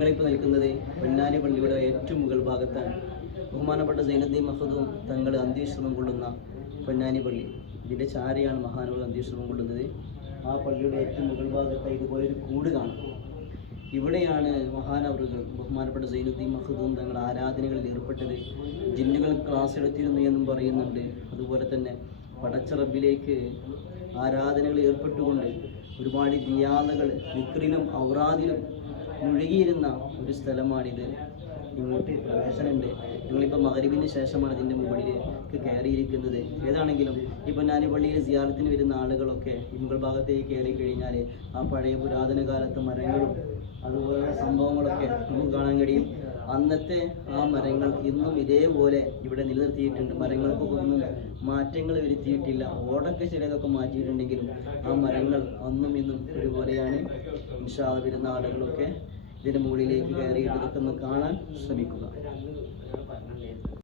ഞങ്ങളിപ്പോൾ നിൽക്കുന്നത് പൊന്നാനി പള്ളിയുടെ ഏറ്റവും മുകൾ ഭാഗത്താണ്. ബഹുമാനപ്പെട്ട സൈനുദ്ദീൻ മഹദൂം തങ്ങൾ അന്ത്യശ്രമം കൊള്ളുന്ന പൊന്നാനി പള്ളി. ഇതിന്റെ ചാരയാണ് മഹാനവർ അന്ത്യശ്രമം കൊള്ളുന്നത്. ആ പള്ളിയുടെ ഏറ്റവും മുകൾ ഭാഗത്തായി ഇതുപോലൊരു കൂട് കാണും. ഇവിടെയാണ് മഹാനവറുകൾ ബഹുമാനപ്പെട്ട സൈനുദ്ദീൻ മഹദൂം തങ്ങൾ ആരാധനകളിൽ ഏർപ്പെട്ടത്. ജിന്നുകൾ ക്ലാസ് എടുത്തിരുന്നു എന്നും പറയുന്നുണ്ട്. അതുപോലെ തന്നെ പടച്ചറബിലേക്ക് ആരാധനകൾ ഏർപ്പെട്ടുകൊണ്ട് ഒരുപാട് ദിയാദകൾ വിക്രിലും ഔറാദിലും മുഴുകിയിരുന്ന ഒരു സ്ഥലമാണിത്. ഇങ്ങോട്ട് പ്രവേശനമുണ്ട്. ഞങ്ങളിപ്പോൾ മകരവിന് ശേഷമാണ് അതിന്റെ മുകളിലേക്ക് കയറിയിരിക്കുന്നത്. ഏതാണെങ്കിലും ഈ ഞാൻ പള്ളിയിൽ സിയാറത്തിന് വരുന്ന ആളുകളൊക്കെ ഈ മുകൾ ഭാഗത്തേക്ക് കയറി കഴിഞ്ഞാൽ ആ പഴയ പുരാതന കാലത്തെ മരങ്ങളും അതുപോലുള്ള സംഭവങ്ങളൊക്കെ നമുക്ക് കാണാൻ കഴിയും. അന്നത്തെ ആ മരങ്ങൾ ഇന്നും ഇതേപോലെ ഇവിടെ നിലനിർത്തിയിട്ടുണ്ട്. മരങ്ങൾക്കൊക്കെ ഒന്നും മാറ്റങ്ങൾ വരുത്തിയിട്ടില്ല. ഓടൊക്കെ ചിലതൊക്കെ മാറ്റിയിട്ടുണ്ടെങ്കിലും ആ മരങ്ങൾ അന്നും ഇന്നും ഒരുപോലെയാണ്. ഇൻഷാ വരുന്ന ആളുകളൊക്കെ ഇതിന്റെ മുകളിലേക്ക് കയറിയിട്ട് ഇതൊക്കെ ഒന്ന് കാണാൻ ശ്രമിക്കുക.